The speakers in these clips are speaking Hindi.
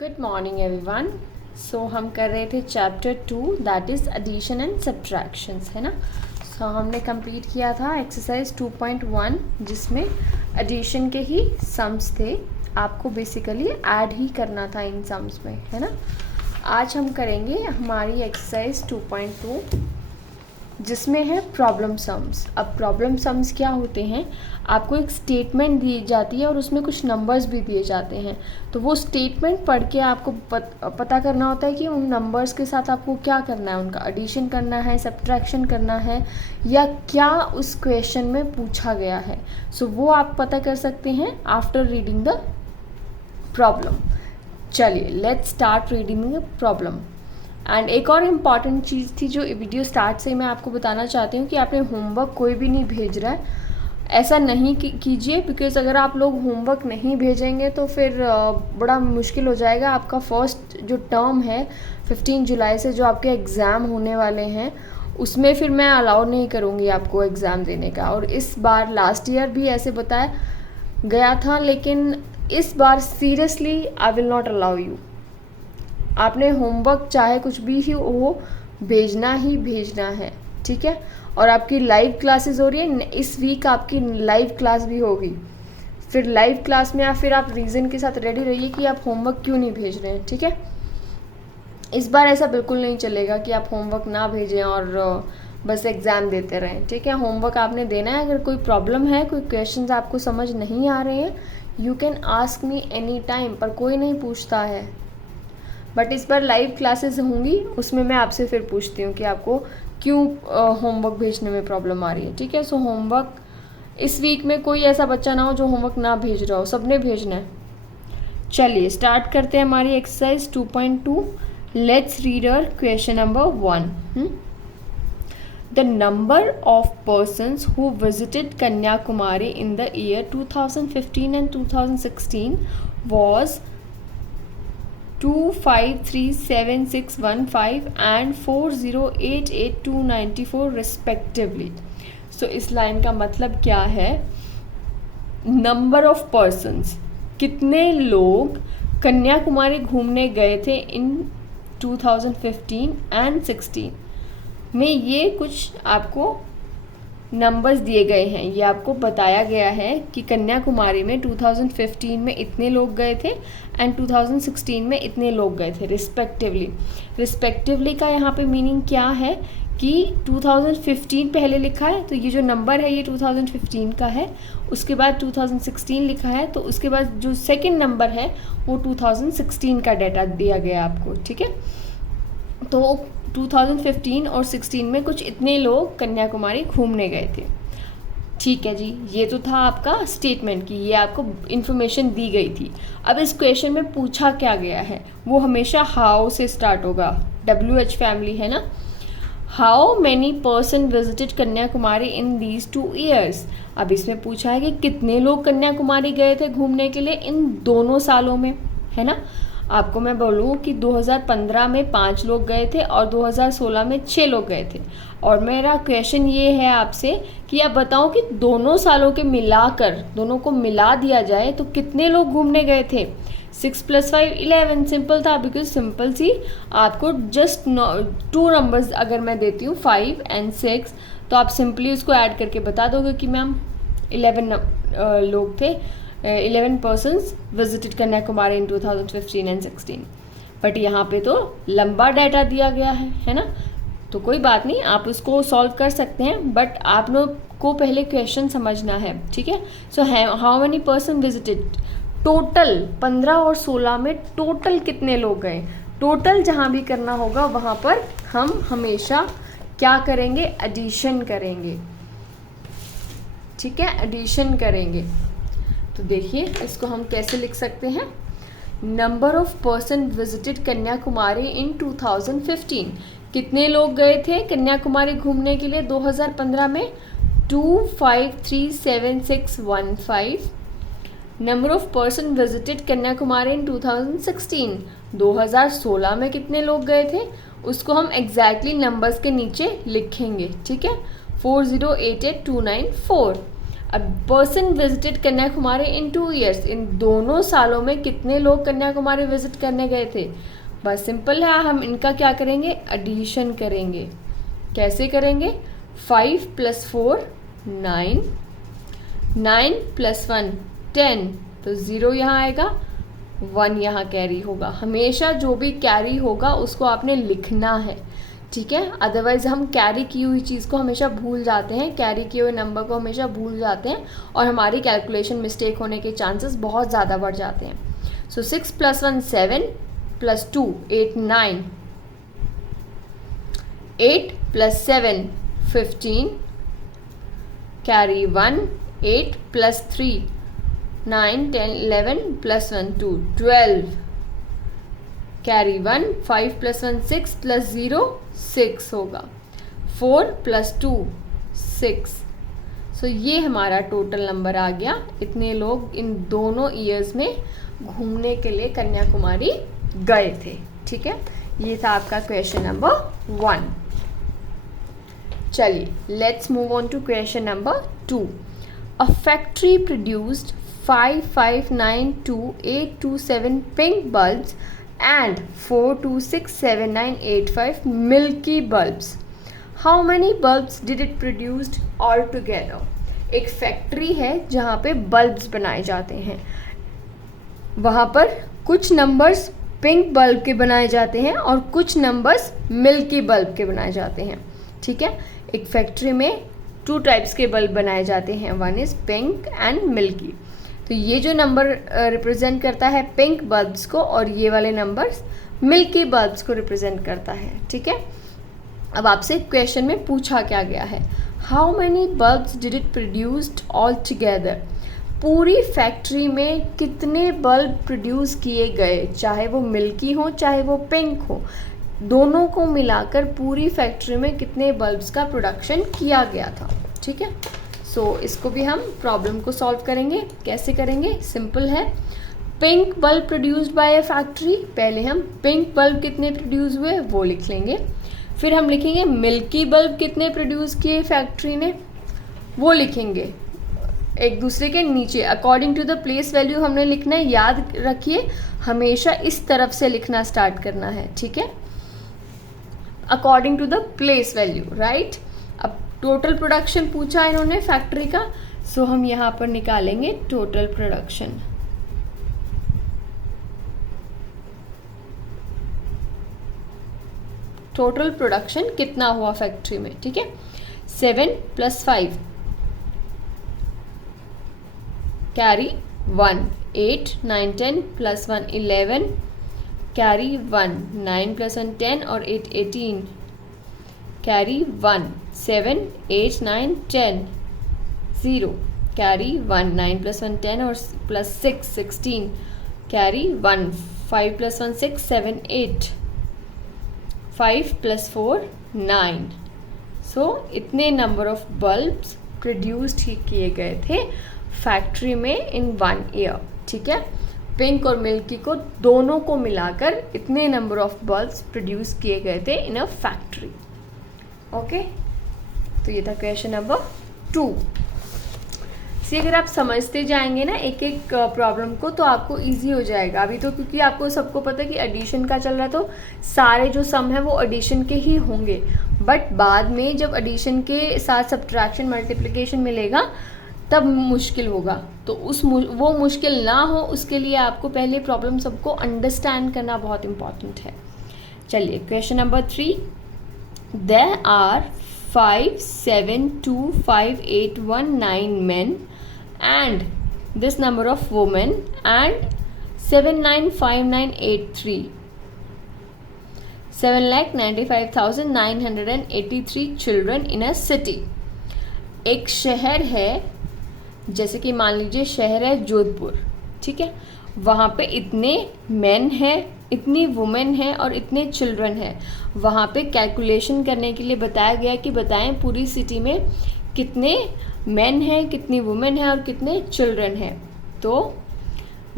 Good morning everyone. सो हम कर रहे थे chapter 2 that is addition and subtractions, है ना। सो हमने कंप्लीट किया था एक्सरसाइज 2.1 जिसमें एडिशन के ही सम्स थे। आपको बेसिकली ऐड ही करना था इन सम्स में, है ना। आज हम करेंगे हमारी एक्सरसाइज 2.2 जिसमें है प्रॉब्लम सम्स। अब प्रॉब्लम सम्स क्या होते हैं, आपको एक स्टेटमेंट दी जाती है और उसमें कुछ नंबर्स भी दिए जाते हैं, तो वो स्टेटमेंट पढ़ के आपको पता करना होता है कि उन नंबर्स के साथ आपको क्या करना है, उनका एडिशन करना है, सब्ट्रैक्शन करना है, या क्या उस क्वेश्चन में पूछा गया है। सो वो आप पता कर सकते हैं आफ्टर रीडिंग द प्रॉब्लम। चलिए let's start reading the problem. And एक और इम्पॉर्टेंट चीज़ थी जो वीडियो स्टार्ट से मैं आपको बताना चाहती हूँ कि आपने होमवर्क कोई भी नहीं भेज रहा है, ऐसा नहीं कीजिए, बिकॉज़ अगर आप लोग होमवर्क नहीं भेजेंगे तो फिर बड़ा मुश्किल हो जाएगा। आपका फर्स्ट जो टर्म है 15 जुलाई से जो आपके एग्ज़ाम होने वाले हैं उसमें फिर मैं अलाउ नहीं करूँगी आपको एग्ज़ाम देने का। और इस बार लास्ट ईयर भी ऐसे बताया गया था, लेकिन इस बार seriously I will not allow you. आपने होमवर्क चाहे कुछ भी ही हो भेजना ही भेजना है, ठीक है। और आपकी लाइव क्लासेस हो रही है, इस वीक आपकी लाइव क्लास भी होगी। फिर लाइव क्लास में फिर आप रीज़न के साथ रेडी रहिए कि आप होमवर्क क्यों नहीं भेज रहे हैं, ठीक है। इस बार ऐसा बिल्कुल नहीं चलेगा कि आप होमवर्क ना भेजें और बस एग्ज़ाम देते रहें, ठीक है। होमवर्क आपने देना है। अगर कोई प्रॉब्लम है, कोई क्वेश्चंस आपको समझ नहीं आ रहे हैं, you can ask me any time, पर कोई नहीं पूछता है। बट इस बार लाइव क्लासेस होंगी, उसमें मैं आपसे फिर पूछती हूँ कि आपको क्यों होमवर्क भेजने में प्रॉब्लम आ रही है, ठीक है। सो होमवर्क इस वीक में कोई ऐसा बच्चा ना हो जो होमवर्क ना भेज रहा हो, सबने भेजना है। चलिए स्टार्ट करते हैं हमारी exercise 2.2। Let's read our question number 1। The number of persons who visited Kanyakumari in the year 2015 and 2016 was 2537615 and 4088294 respectively. So इस लाइन का मतलब क्या है, नंबर ऑफ पर्सन्स, कितने लोग कन्याकुमारी घूमने गए थे इन 2015 एंड 16 में। ये कुछ आपको नंबर्स दिए गए हैं, ये आपको बताया गया है कि कन्याकुमारी में 2015 में इतने लोग गए थे एंड 2016 में इतने लोग गए थे रिस्पेक्टिवली। रिस्पेक्टिवली का यहाँ पे मीनिंग क्या है कि 2015 पहले लिखा है, तो ये जो नंबर है ये 2015 का है। उसके बाद 2016 लिखा है, तो उसके बाद जो सेकेंड नंबर है वो 2016 का डाटा दिया गया आपको, ठीक है। तो 2015 और 16 में कुछ इतने लोग कन्याकुमारी घूमने गए थे, ठीक है जी। ये तो था आपका स्टेटमेंट कि ये आपको इन्फॉर्मेशन दी गई थी। अब इस क्वेश्चन में पूछा क्या गया है, वो हमेशा हाउ से स्टार्ट होगा। WH फैमिली है ना। How many person visited Kanyakumari in these 2 years. अब इसमें पूछा है कि कितने लोग कन्याकुमारी गए थे घूमने के लिए इन दोनों सालों में, है ना। आपको मैं बोलूँ कि 2015 में 5 लोग गए थे और 2016 में 6 लोग गए थे। और मेरा क्वेश्चन ये है आपसे कि आप बताओ कि दोनों सालों के मिलाकर, दोनों को मिला दिया जाए तो कितने लोग घूमने गए थे। 6 + 5 11, सिंपल था। बिकॉज सिंपल सी आपको जस्ट 2 नंबर्स अगर मैं देती हूँ 5 एंड 6, तो आप सिंपली उसको ऐड करके बता दोगे कि मैम 11 लोग थे, 11 persons visited Kanyakumari in 2015 and 16। But यहाँ पे तो लंबा डाटा दिया गया है ना। तो कोई बात नहीं, आप उसको सॉल्व कर सकते हैं, बट आप लोग को पहले क्वेश्चन समझना है, ठीक है। So how many person visited, total 15 और 16 में टोटल कितने लोग गए। टोटल जहाँ भी करना होगा वहाँ पर हम हमेशा क्या करेंगे, एडिशन करेंगे, ठीक है, एडिशन करेंगे। तो देखिए इसको हम कैसे लिख सकते हैं। Number of person visited Kanyakumari in 2015, कितने लोग गए थे कन्याकुमारी घूमने के लिए 2015 में, 2537615। Number of person visited Kanyakumari in 2016, 2016 में कितने लोग गए थे, उसको हम एग्जैक्टली नंबर्स के नीचे लिखेंगे, ठीक है, 4088294। अब पर्सन विजिटेड कन्याकुमारी इन 2 years, इन दोनों सालों में कितने लोग कन्याकुमारी विजिट करने गए थे? बस सिंपल है, हम इनका क्या करेंगे, एडिशन करेंगे। कैसे करेंगे? 5 + 4 9, 9 + 1 10, तो 0 यहाँ आएगा, 1 यहाँ कैरी होगा। हमेशा जो भी कैरी होगा उसको आपने लिखना है, ठीक है। अदरवाइज हम कैरी की हुई चीज़ को हमेशा भूल जाते हैं, कैरी किए हुए नंबर को हमेशा भूल जाते हैं और हमारी कैलकुलेशन मिस्टेक होने के चांसेस बहुत ज़्यादा बढ़ जाते हैं। सो 6 + 1 7 + 2 8 9, 8 + 7 15, कैरी 1, 8 + 3 9 10 11 + 1 2 12, कैरी 1, 5 + 1 6 + 0 6 होगा, 4 + 2 6। सो ये हमारा टोटल नंबर आ गया। इतने लोग इन दोनों ईयर्स में घूमने के लिए कन्याकुमारी गए थे, ठीक है। ये था आपका क्वेश्चन नंबर 1। चलिए let's move on to question number 2। A factory produced 55922827 pink bulbs and 426798 milky bulbs. How many bulbs did it produced altogether? एक फैक्ट्री है जहाँ पे बल्ब्स बनाए जाते हैं, वहाँ पर कुछ नंबर्स पिंक बल्ब के बनाए जाते हैं और कुछ नंबर्स मिल्की बल्ब के बनाए जाते हैं, ठीक है। एक फैक्ट्री में 2 टाइप्स के बल्ब बनाए जाते हैं, 1 इज़ पिंक एंड मिल्की। तो ये जो नंबर रिप्रेजेंट करता है पिंक बल्ब्स को और ये वाले नंबर्स मिल्की बल्ब्स को रिप्रेजेंट करता है, ठीक है। अब आपसे क्वेश्चन में पूछा क्या गया है, how many bulbs did it produced all together? पूरी फैक्ट्री में कितने बल्ब प्रोड्यूस किए गए, चाहे वो मिल्की हो चाहे वो पिंक हो, दोनों को मिलाकर पूरी फैक्ट्री में कितने बल्ब्स का प्रोडक्शन किया गया था, ठीक है। सो इसको भी हम प्रॉब्लम को सॉल्व करेंगे। कैसे करेंगे? सिंपल है, pink bulb produced by a factory, पहले हम पिंक बल्ब कितने प्रोड्यूस हुए वो लिख लेंगे, फिर हम लिखेंगे मिल्की बल्ब कितने प्रोड्यूस किए फैक्ट्री ने वो लिखेंगे एक दूसरे के नीचे। According to the place value हमने लिखना है, याद रखिए हमेशा इस तरफ से लिखना स्टार्ट करना है, ठीक है, according to the place value, right. अब टोटल प्रोडक्शन पूछा इन्होंने फैक्ट्री का, सो हम यहाँ पर निकालेंगे टोटल प्रोडक्शन। टोटल प्रोडक्शन कितना हुआ फैक्ट्री में, ठीक है। 7 + 5 कैरी 1, 8 9 10 + 1 11 कैरी 1, 9 + 1 10 और 8 18 कैरी 1, 7 8 9 10 0 कैरी 1, 9 + 1 10 और +6 16 कैरी 1, 5 + 1 6 7 8 5 + 4 9। सो इतने नंबर ऑफ बल्ब्स प्रोड्यूस्ड ही किए गए थे फैक्ट्री में इन 1 ईयर, ठीक है। पिंक और मिल्की को दोनों को मिलाकर इतने नंबर ऑफ बल्ब्स प्रोड्यूस किए गए थे इन अ फैक्ट्री। ओके, तो ये था क्वेश्चन नंबर 2। सी अगर आप समझते जाएंगे ना एक एक प्रॉब्लम को तो आपको इजी हो जाएगा। अभी तो क्योंकि आपको सबको पता है कि एडिशन का चल रहा है तो सारे जो सम है वो एडिशन के ही होंगे, बट बाद में जब एडिशन के साथ सब्ट्रैक्शन मल्टीप्लिकेशन मिलेगा तब मुश्किल होगा। तो वो मुश्किल ना हो उसके लिए आपको पहले प्रॉब्लम सबको अंडरस्टैंड करना बहुत इम्पॉर्टेंट है। चलिए question number 3, there are 5 7 2 5 8 1 9 men and this number of women and 795983 7,95,983 children in a city। एक शहर है, जैसे कि मान लीजिए शहर है जोधपुर, ठीक है, वहाँ पे इतने मेन हैं, इतनी वुमेन हैं और इतने चिल्ड्रन हैं। वहाँ पे कैलकुलेशन करने के लिए बताया गया कि बताएं पूरी सिटी में कितने मेन हैं, कितनी वुमेन हैं और कितने चिल्ड्रन हैं। तो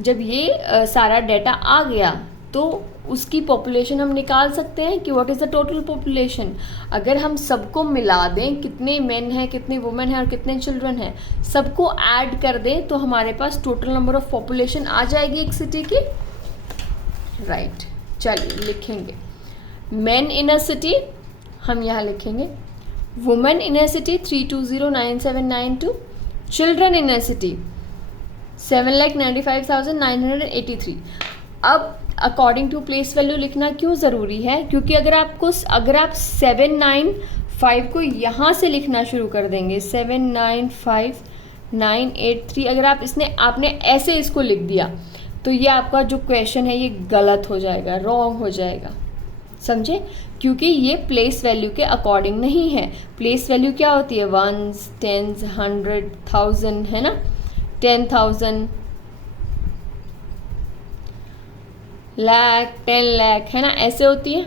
जब ये सारा डाटा आ गया तो उसकी पॉपुलेशन हम निकाल सकते हैं कि what is the total population. अगर हम सबको मिला दें, कितने मेन हैं, कितने वुमेन हैं और कितने चिल्ड्रन हैं, सबको ऐड कर दें, तो हमारे पास टोटल नंबर ऑफ पॉपुलेशन आ जाएगी एक सिटी की। राइट, चलिए लिखेंगे मेन इन अ सिटी, हम यहाँ लिखेंगे women in a city 3209792, children in a city 7,95,983। अब अकॉर्डिंग टू प्लेस वैल्यू लिखना क्यों ज़रूरी है? क्योंकि अगर आप 795 को यहाँ से लिखना शुरू कर देंगे 795,983, अगर आपने ऐसे इसको लिख दिया तो ये आपका जो क्वेश्चन है ये गलत हो जाएगा, रॉन्ग हो जाएगा, समझे? क्योंकि ये प्लेस वैल्यू के अकॉर्डिंग नहीं है। प्लेस वैल्यू क्या होती है? 1s, 10s, 100, 1000, है ना, 10,000, लाख, 10 लाख, है ना, ऐसे होती है।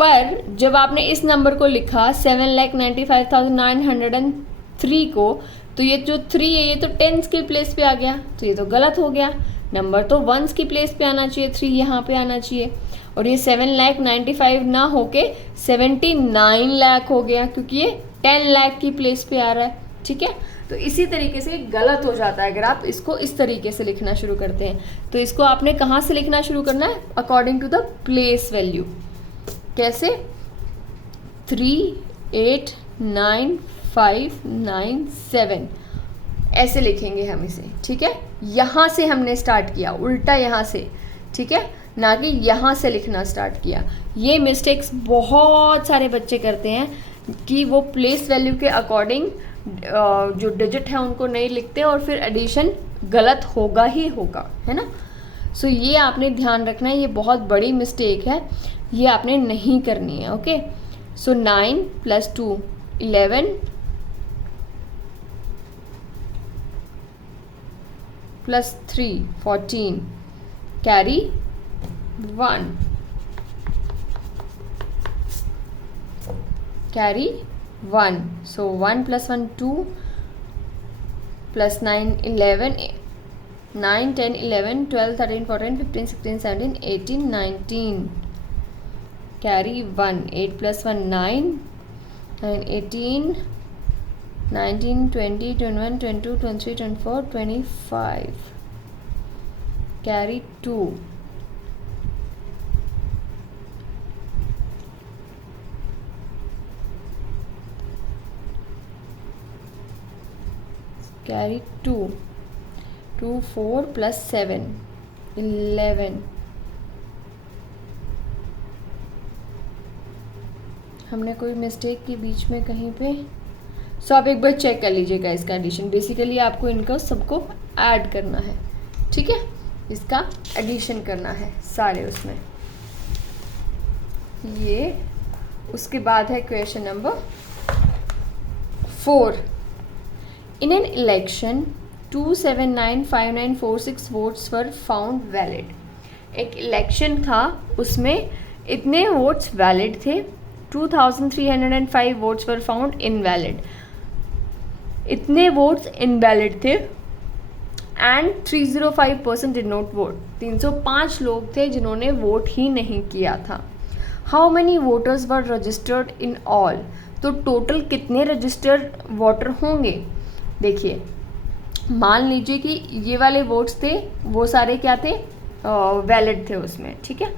पर जब आपने इस नंबर को लिखा 7,95,903 को, तो ये जो 3 है ये तो टेंस के प्लेस पे आ गया, तो ये तो गलत हो गया। नंबर तो वंस की प्लेस पे आना चाहिए, 3 यहाँ पे आना चाहिए। और ये 7,95,000 ना होके 79 लाख हो गया, क्योंकि ये 10 लाख की प्लेस पे आ रहा है, ठीक है। तो इसी तरीके से गलत हो जाता है अगर आप इसको इस तरीके से लिखना शुरू करते हैं। तो इसको आपने कहाँ से लिखना शुरू करना है? According to the place value. कैसे? 389,597 ऐसे लिखेंगे हम इसे, ठीक है। यहाँ से हमने स्टार्ट किया, उल्टा यहाँ से, ठीक है, ना कि यहाँ से लिखना स्टार्ट किया। ये मिस्टेक्स बहुत सारे बच्चे करते हैं कि वो प्लेस वैल्यू के अकॉर्डिंग जो डिजिट है उनको नहीं लिखते और फिर एडिशन गलत होगा ही होगा, है ना। सो ये आपने ध्यान रखना है, ये बहुत बड़ी मिस्टेक है, ये आपने नहीं करनी है। ओके, सो 9 + 2 11 + 3 14 carry 1 carry 1, so 1 + 1 2 + 9 11 9 10 11 12 13 14 15 16 17 18 19 carry 1 8 + 1 9 9 18 19 20 21 22 23 24 25 carry 2 carry 2 2 4 + 7 11 हमने कोई मिस्टेक की बीच में कहीं पे? सो आप एक बार चेक कर लीजिएगा इसका एडिशन। बेसिकली आपको इनको सबको ऐड करना है, ठीक है, इसका एडिशन करना है सारे उसमें। ये उसके बाद है question number 4। In an election, 2795946 votes were found valid. एक इलेक्शन था, उसमें इतने वोट्स वैलिड थे, 2305 वोट्स वर फाउंड इनवैलिड। इतने वोट्स इनवैलिड थे एंड 305% डिड नॉट वोट। 305 लोग थे जिन्होंने वोट ही नहीं किया था। How many voters were registered in all? तो टोटल कितने रजिस्टर्ड वोटर होंगे? देखिए, मान लीजिए कि ये वाले वोट्स थे, वो सारे क्या थे? वैलिड थे उसमें, ठीक है,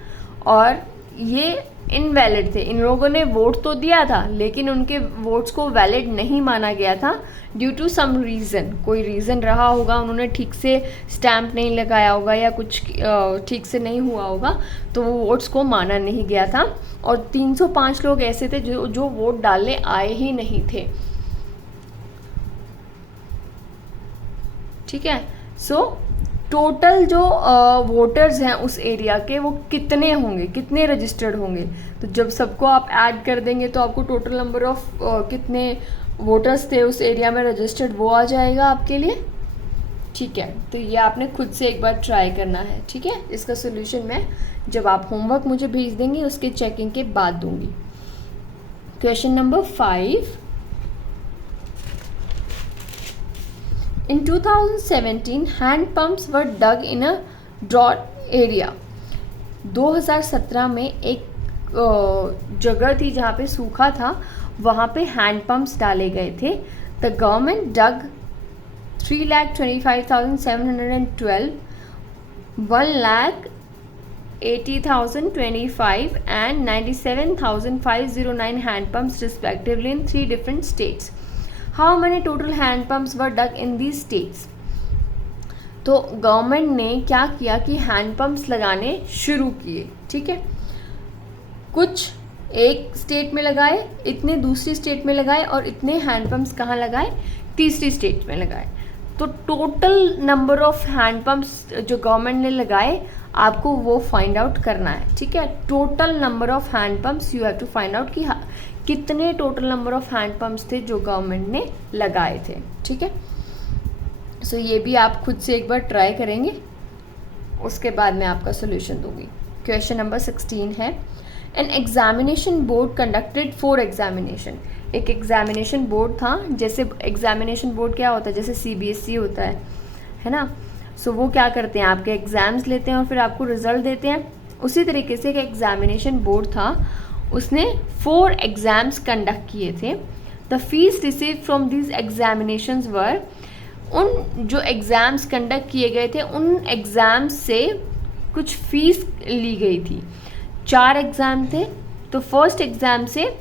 और ये इनवैलिड थे। इन लोगों ने वोट तो दिया था लेकिन उनके वोट्स को वैलिड नहीं माना गया था ड्यू टू सम रीज़न। कोई रीज़न रहा होगा, उन्होंने ठीक से स्टैम्प नहीं लगाया होगा या कुछ ठीक से नहीं हुआ होगा, तो वो वोट्स को माना नहीं गया था। और 305 लोग ऐसे थे जो वोट डालने आए ही नहीं थे, ठीक है। सो टोटल जो वोटर्स हैं उस एरिया के वो कितने होंगे, कितने रजिस्टर्ड होंगे? तो जब सबको आप ऐड कर देंगे तो आपको टोटल नंबर ऑफ कितने वोटर्स थे उस एरिया में रजिस्टर्ड वो आ जाएगा आपके लिए, ठीक है। तो ये आपने खुद से एक बार ट्राई करना है, ठीक है। इसका सोल्यूशन मैं जब आप होमवर्क मुझे भेज देंगे उसके चेकिंग के बाद दूंगी। Question number 5। In 2017, hand pumps were dug in a drought area. 2017 में एक जगह थी जहाँ पे सूखा था, वहाँ पे हैंडपम्प्स डाले गए थे. The government dug 3,25,712, 1,80,025 and 97,509 hand pumps respectively in 3 different states. How many total hand pumps were dug in these states? तो गवर्नमेंट ने क्या किया कि हैंड पम्प्स लगाने शुरू किए. ठीक है, कुछ एक स्टेट में लगाए, इतने दूसरी स्टेट में लगाए, और इतने हैंड पम्प्स कहाँ लगाए, तीसरी स्टेट में लगाए. तो total number of hand pumps जो गवर्नमेंट ने लगाए आपको वो फाइंड आउट करना है. ठीक है, total number of hand pumps you have to find out कि कितने total number of hand pumps थे जो गवर्नमेंट ने लगाए थे. ठीक है, सो ये भी आप खुद से एक बार ट्राई करेंगे, उसके बाद मैं आपका सोल्यूशन दूंगी. क्वेश्चन नंबर 16 है, an examination board conducted 4 examination. एक एग्जामिनेशन बोर्ड था, जैसे एग्जामिनेशन बोर्ड क्या होता है, जैसे CBSE होता है ना. सो वो क्या करते हैं, आपके एग्ज़ाम्स लेते हैं और फिर आपको रिजल्ट देते हैं. उसी तरीके से एक एग्जामिनेशन बोर्ड था, उसने 4 एग्ज़ाम्स कंडक्ट किए थे. The fees receive from these examinations were, उन जो एग्ज़ाम्स कंडक्ट किए गए थे उन एग्ज़ाम्स से कुछ फ़ीस ली गई थी. 4 एग्ज़ाम थे, तो फर्स्ट एग्ज़ाम से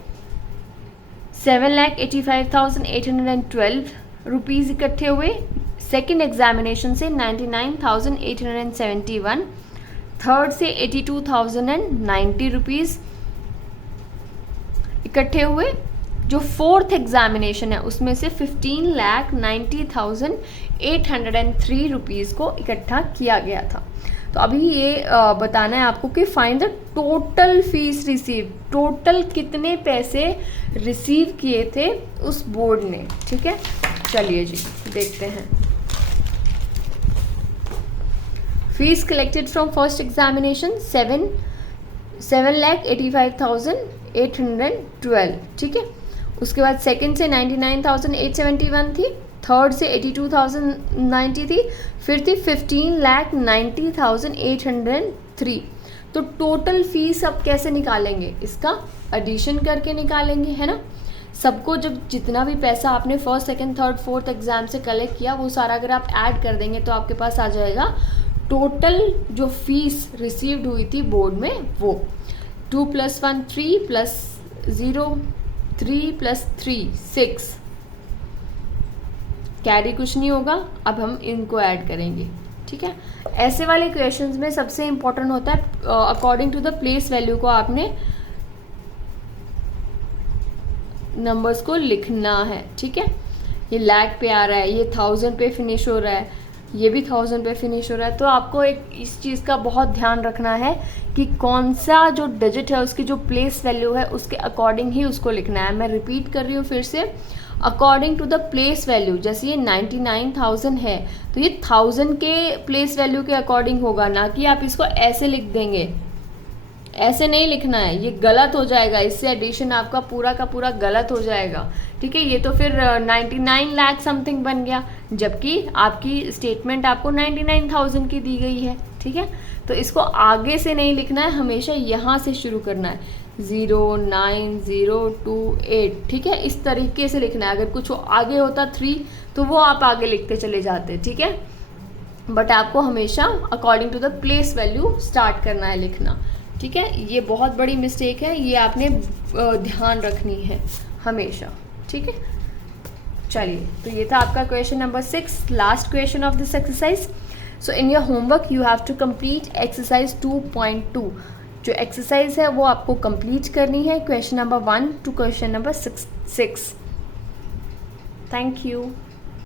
7,85,812 रुपीज़ इकट्ठे हुए. सेकेंड एग्जामिनेशन से 99,871, थर्ड से 82,090 रुपीज़ इकट्ठे हुए. जो फोर्थ एग्जामिनेशन है उसमें से 15,90,803 रुपीज़ को इकट्ठा किया गया था. तो अभी ये बताना है आपको कि find the total fees receive, total कितने पैसे रिसीव किए थे उस बोर्ड ने. ठीक है, चलिए जी देखते हैं. Fees collected from first examination 7,85,812. ठीक है, उसके बाद सेकंड से 99,871 थी, थर्ड से 82,090 थी, फिर थी 15,90,803. तो टोटल फीस अब कैसे निकालेंगे, इसका एडिशन करके निकालेंगे, है ना. सबको जब जितना भी पैसा आपने first second third fourth exam से कलेक्ट किया वो सारा अगर आप ऐड कर देंगे तो आपके पास आ जाएगा टोटल जो फीस रिसीव्ड हुई थी बोर्ड में वो. 2 + 1 3 + 0 3 + 3 6, कैरी कुछ नहीं होगा. अब हम इनको ऐड करेंगे. ठीक है, ऐसे वाले क्वेश्चंस में सबसे इंपॉर्टेंट होता है according to the place value को आपने नंबर्स को लिखना है. ठीक है, ये लैख पे आ रहा है, ये 1000 पे फिनिश हो रहा है, ये भी 1000 पे फिनिश हो रहा है. तो आपको एक इस चीज़ का बहुत ध्यान रखना है कि कौन सा जो डिजिट है उसकी जो प्लेस वैल्यू है उसके अकॉर्डिंग ही उसको लिखना है. मैं रिपीट कर रही हूँ फिर से, according to the place value. जैसे ये 99,000 है तो ये 1000 के प्लेस वैल्यू के अकॉर्डिंग होगा, ना कि आप इसको ऐसे लिख देंगे. ऐसे नहीं लिखना है, ये गलत हो जाएगा, इससे एडिशन आपका पूरा का पूरा गलत हो जाएगा. ठीक है, ये तो फिर 99 लाख समथिंग बन गया, जबकि आपकी स्टेटमेंट आपको 99,000 की दी गई है. ठीक है, तो इसको आगे से नहीं लिखना है, हमेशा यहाँ से शुरू करना है. 09028. ठीक है, इस तरीके से लिखना है. अगर कुछ आगे होता 3 तो वो आप आगे लिखते चले जाते. ठीक है, बट आपको हमेशा according to the place value start करना है लिखना. ठीक है, ये बहुत बड़ी मिस्टेक है, ये आपने ध्यान रखनी है हमेशा. ठीक है, चलिए तो ये था आपका question number 6, last question of this exercise. So in your homework you have to complete exercise 2.2. जो एक्सरसाइज है वो आपको कंप्लीट करनी है, question number 1 to question number 6. Thank you.